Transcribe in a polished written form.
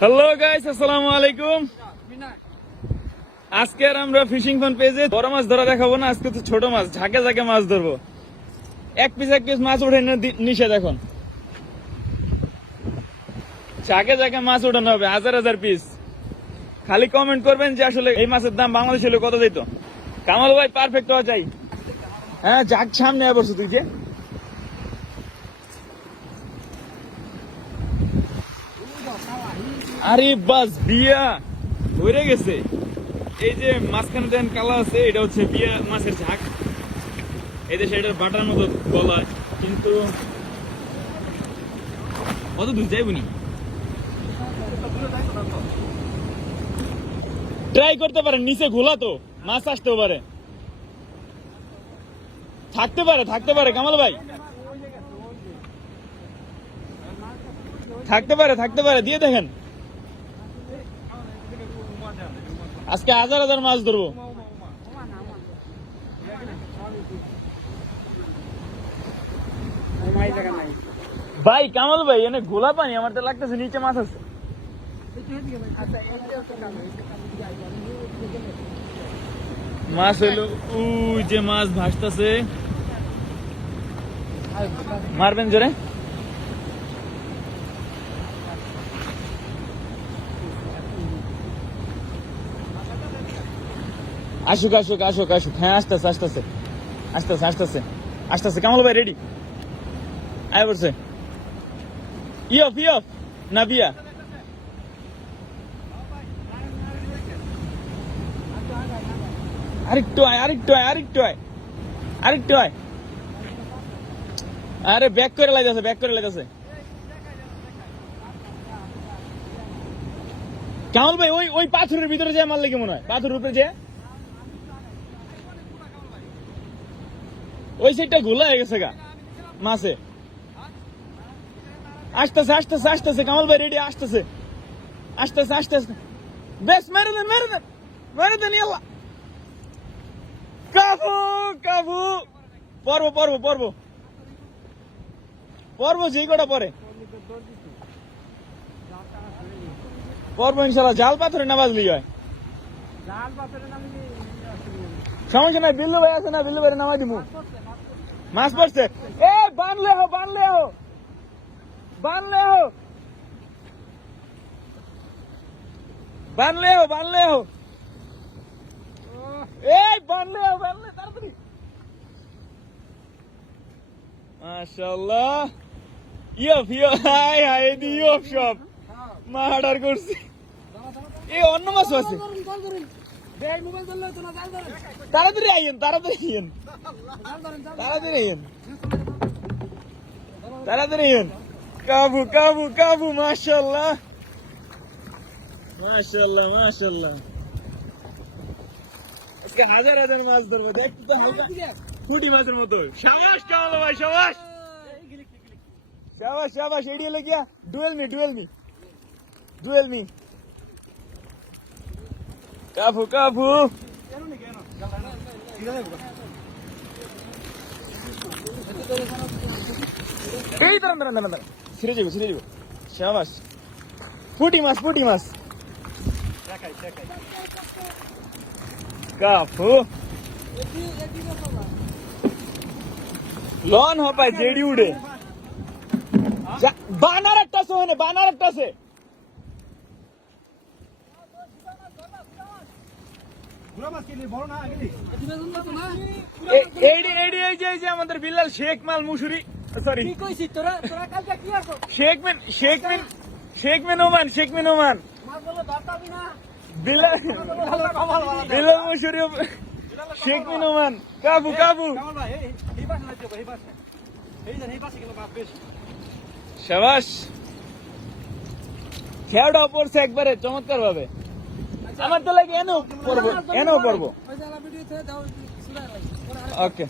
Hello guys, আসসালামু আলাইকুম। আজকে আর আমরা ফিশিং ফান পেজে বড় মাছ ধরা দেখাবো না, আজকে তো ছোট মাছ ঝাঁকে ঝাঁকে মাছ ধরবো। এক পিস মাছ উঠে নিষেধ এখন। ঝাঁকে ঝাঁকে মাছ উঠানো হবে, হাজার হাজার পিস। খালি কমেন্ট করবেন যে আসলে এই মাছের দাম বাংলাদেশ হলে কত দিত। কামাল ভাই পারফেক্ট হওয়া চাই। হ্যাঁ, ঝাঁক সামনে বসে তুই যে। আরে বাস বিয়া ধরে গেছে। এই যে মাঝখানে দেন কালা আছে, এটা হচ্ছে বিয়া মাছের ঝাঁক। এই যে সেটার বাটার মতো গলা, কিন্তু কত দূর যাইবনি। ট্রাই করতে পারেন, নিচে ঘোলা তো মাছ আসতেও পারে, থাকতে পারে কামাল ভাই, থাকতে পারে দিয়ে দেখেন। আজকে হাজার হাজার মাছ ধরবো। ভাই কামাল ভাই, এনে গোলা পানি, আমার তো লাগতেছে নিচে মাছ আছে। মাছ হইলো ওই যে মাছ ভাসতেছে, মারবেন জোরে। আসুক আসুক আসুক আসুক, হ্যাঁ আসতেছে কামাল ভাই রেডি। আয় পড়ছে ইয়ফ না বিয়া। আরেকটু আয়। আরে ব্যাক করে লাইতেছে। কামাল ভাই ওই পাথরের ভিতরে যায় মারলে কেমন হয়, পাথরের উপরে যে ওই সাইডটা ঘোলা হয়ে গেছে গা মাছে। আসতেছে কামাল ভাই রেডি, আসতেছে বেশ মেরে দেন ইয়াল্লা। কাবু পর্ব যেই কটা পর্ব ইনশাল্লাহ। জাল পাথরে না বাজলি হয়, সমস্যা নাই। বিল্লু ভাই আছে না, বিল্লু ভাই নামাই দিমু। মাছ পড়ছে, এ বানলে হো এই বানলে তাড়াতাড়ি। মাশাআল্লাহ, হাই দি সব মার্ডার করছি। এই অন্য মাছ আছে, তাড়াতাড়ি আইয়েন কাবু। মাশাআল্লাহ আজকে হাজার হাজার মাছ ধরবো, দেখতে তো ফুটি মাছের মতো। সাবাস কামাল ভাই, সাবাস। এডি হলো গিয়া ডুয়েল মি কাবু। এই দাঁড়ান ছিঁড়ে যাবো। সাবাস, ফুটি মাছ কাবু। লন হপায় জেডি উড়ে বানার একটা আছে। আমাদের বিল্লাল শেখ মাল মুসুরি, সরি শেখ মেন ওমান বিল্লাল মুসুরি, শেখ মেন ওমান কাবু। সাবাস, খেয়াটা পড়ছে একবারে চমৎকার ভাবে। আমার তো লাগে এনো পড়বো। ওকে।